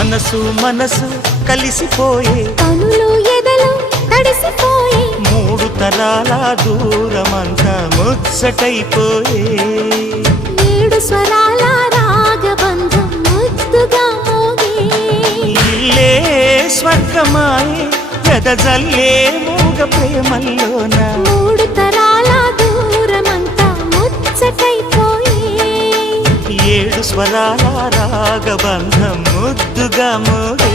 మనసు మనసు కలిసిపోయే కనులు ఎదలు తడిసిపోయే మూడు తరాల దూరమంతా ముచ్చటైపోయే ఏడు స్వరాల రాగబంధం ముద్దుగా మోగే ఇల్లే స్వర్గమాయే ఎదజల్లే మూగ ప్రేమల్లోన మూడు తరాల దూరమంతా ముచ్చటైపోయే ఏడు స్వరాల రాగబంధం ముద్దుగా మోగే